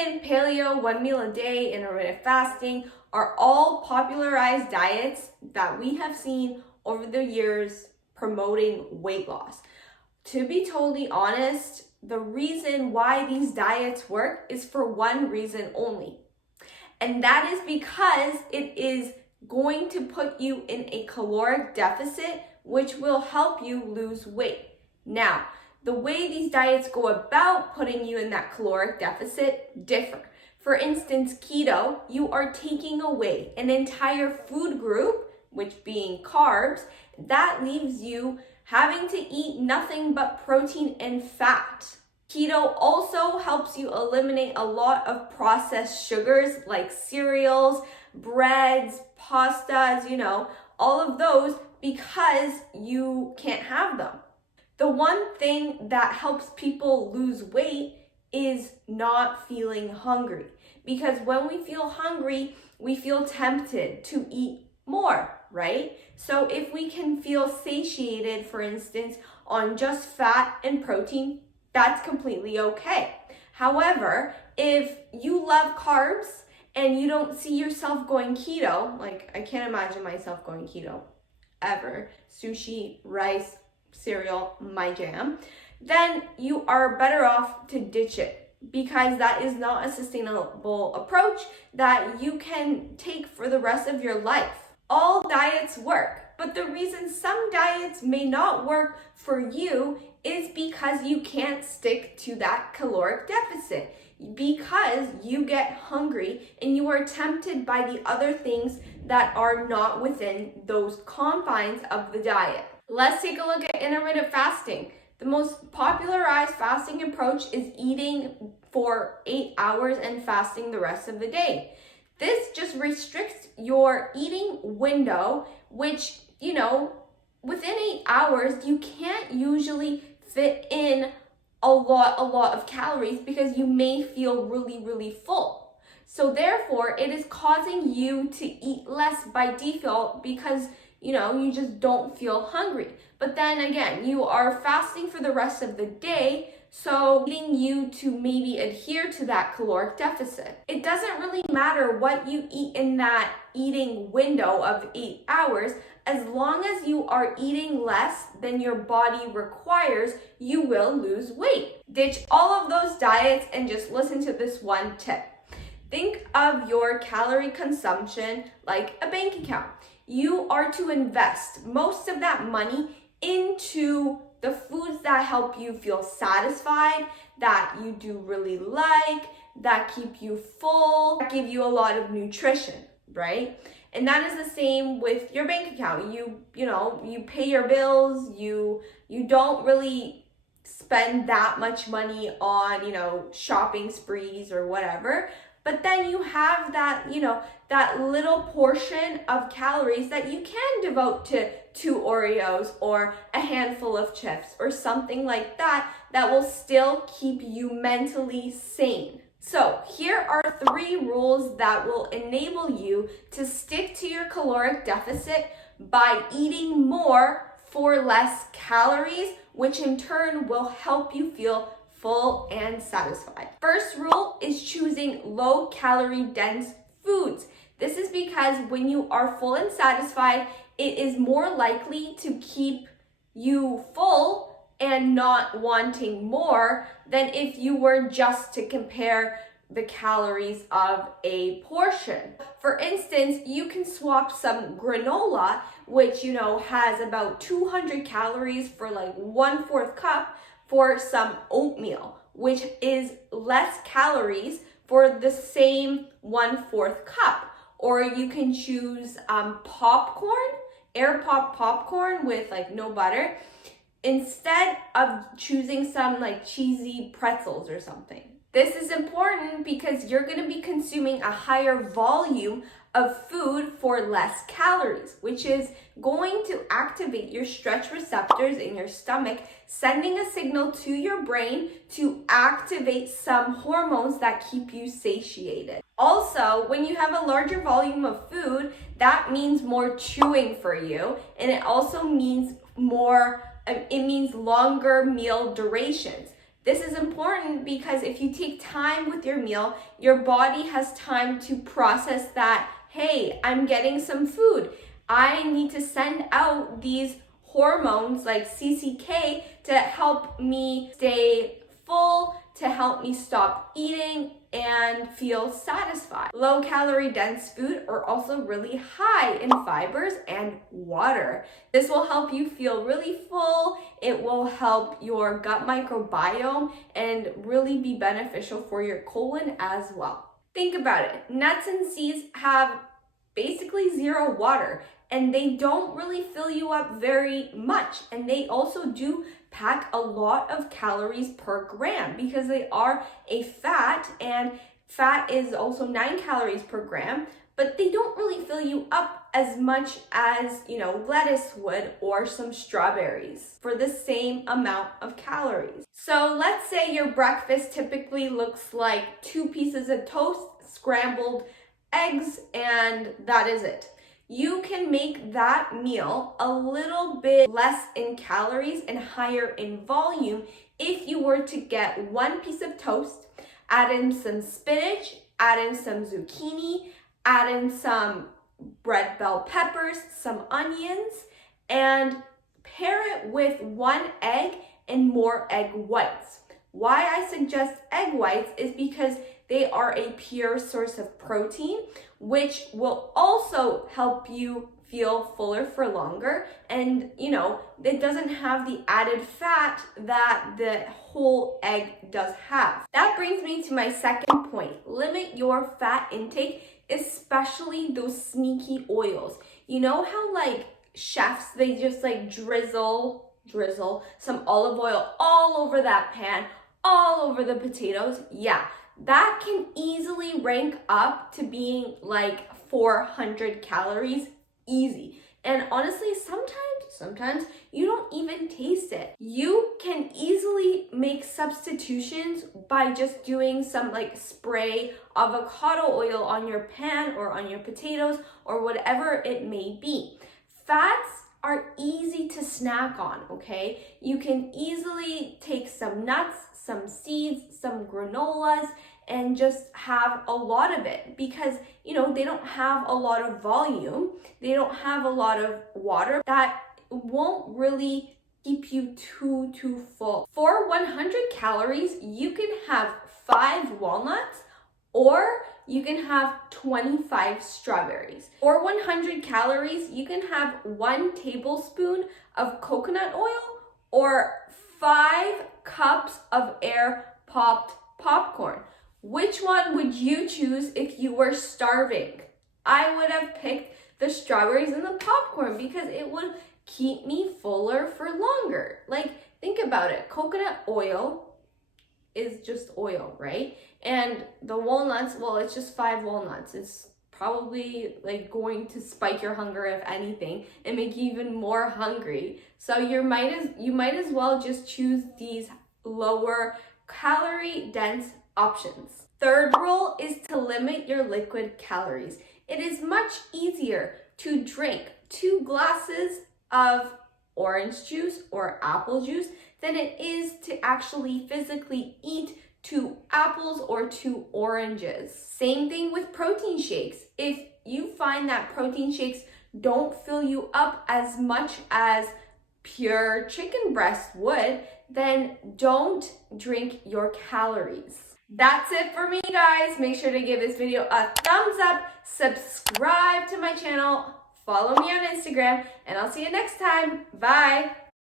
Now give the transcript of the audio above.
Vegan, paleo, 1 meal a day, intermittent fasting are all popularized diets that we have seen over the years promoting weight loss. To be totally honest, the reason why these diets work is for one reason only. And that is because it is going to put you in a caloric deficit, which will help you lose weight. Now, the way these diets go about putting you in that caloric deficit differ. For instance, keto, you are taking away an entire food group, which being carbs, that leaves you having to eat nothing but protein and fat. Keto also helps you eliminate a lot of processed sugars like cereals, breads, pastas, all of those, because you can't have them. The one thing that helps people lose weight is not feeling hungry. Because when we feel hungry, we feel tempted to eat more, right? So if we can feel satiated, for instance, on just fat and protein, that's completely okay. However, if you love carbs and you don't see yourself going keto, like I can't imagine myself going keto ever, sushi, rice, cereal, my jam, then you are better off to ditch it, because that is not a sustainable approach that you can take for the rest of your life. All diets work, but the reason some diets may not work for you is because you can't stick to that caloric deficit, because you get hungry and you are tempted by the other things that are not within those confines of the diet. Let's take a look at intermittent fasting. The most popularized fasting approach is eating for 8 hours and fasting the rest of the day. This just restricts your eating window, which, within 8 hours, you can't usually fit in a lot of calories because you may feel really, really full. So therefore, it is causing you to eat less by default because you just don't feel hungry. But then again, you are fasting for the rest of the day, so leading you to maybe adhere to that caloric deficit. It doesn't really matter what you eat in that eating window of 8 hours, as long as you are eating less than your body requires, you will lose weight. Ditch all of those diets and just listen to this one tip. Think of your calorie consumption like a bank account. You are to invest most of that money into the foods that help you feel satisfied, that you do really like, that keep you full, that give you a lot of nutrition, right? And that is the same with your bank account. You pay your bills, you don't really spend that much money on, shopping sprees or whatever. But then you have that, that little portion of calories that you can devote to 2 Oreos or a handful of chips or something like that, that will still keep you mentally sane. So here are 3 rules that will enable you to stick to your caloric deficit by eating more for less calories, which in turn will help you feel full and satisfied. First rule is choosing low calorie dense foods. This is because when you are full and satisfied, it is more likely to keep you full and not wanting more than if you were just to compare the calories of a portion. For instance, you can swap some granola, which has about 200 calories for like 1/4 cup, for some oatmeal, which is less calories for the same 1/4 cup. Or you can choose popcorn, air pop popcorn with like no butter, instead of choosing some like cheesy pretzels or something. This is important because you're going to be consuming a higher volume of food for less calories, which is going to activate your stretch receptors in your stomach, sending a signal to your brain to activate some hormones that keep you satiated. Also, when you have a larger volume of food, that means more chewing for you, and it also means longer meal durations. This is important because if you take time with your meal, your body has time to process that, hey, I'm getting some food. I need to send out these hormones like CCK to help me stay full, to help me stop eating and feel satisfied. Low calorie dense food are also really high in fibers and water. This will help you feel really full. It will help your gut microbiome and really be beneficial for your colon as well. Think about it. Nuts and seeds have basically zero water, and they don't really fill you up very much. And they also do pack a lot of calories per gram because they are a fat, and fat is also 9 calories per gram, but they don't really fill you up as much as, lettuce would or some strawberries for the same amount of calories. So let's say your breakfast typically looks like 2 pieces of toast, scrambled eggs, and that is it. You can make that meal a little bit less in calories and higher in volume if you were to get 1 piece of toast, add in some spinach, add in some zucchini, add in some red bell peppers, some onions, and pair it with 1 egg and more egg whites. Why I suggest egg whites is because they are a pure source of protein, which will also help you feel fuller for longer. And, it doesn't have the added fat that the whole egg does have. That brings me to my second point. Limit your fat intake, especially those sneaky oils. You know how chefs, they just drizzle some olive oil all over that pan, all over the potatoes? Yeah. That can easily rank up to being 400 calories easy. And honestly, sometimes you don't even taste it. You can easily make substitutions by just doing some spray avocado oil on your pan or on your potatoes or whatever it may be. Fats are easy to snack on, okay? You can easily take some nuts, some seeds, some granolas, and just have a lot of it because, they don't have a lot of volume. They don't have a lot of water. That won't really keep you too full. For 100 calories, you can have 5 walnuts or you can have 25 strawberries. For 100 calories, you can have 1 tablespoon of coconut oil or 5 cups of air popped popcorn. Which one would you choose if you were starving? I would have picked the strawberries and the popcorn because it would keep me fuller for longer. Think about it. Coconut oil is just oil, right? And the walnuts, well, it's just 5 walnuts. It's probably going to spike your hunger, if anything, and make you even more hungry. So you might as well just choose these lower calorie dense options. Third rule is to limit your liquid calories. It is much easier to drink 2 glasses of orange juice or apple juice than it is to actually physically eat 2 apples or 2 oranges. Same thing with protein shakes. If you find that protein shakes don't fill you up as much as pure chicken breast would, then don't drink your calories. That's it for me, guys. Make sure to give this video a thumbs up, subscribe to my channel, follow me on Instagram, and I'll see you next time. Bye.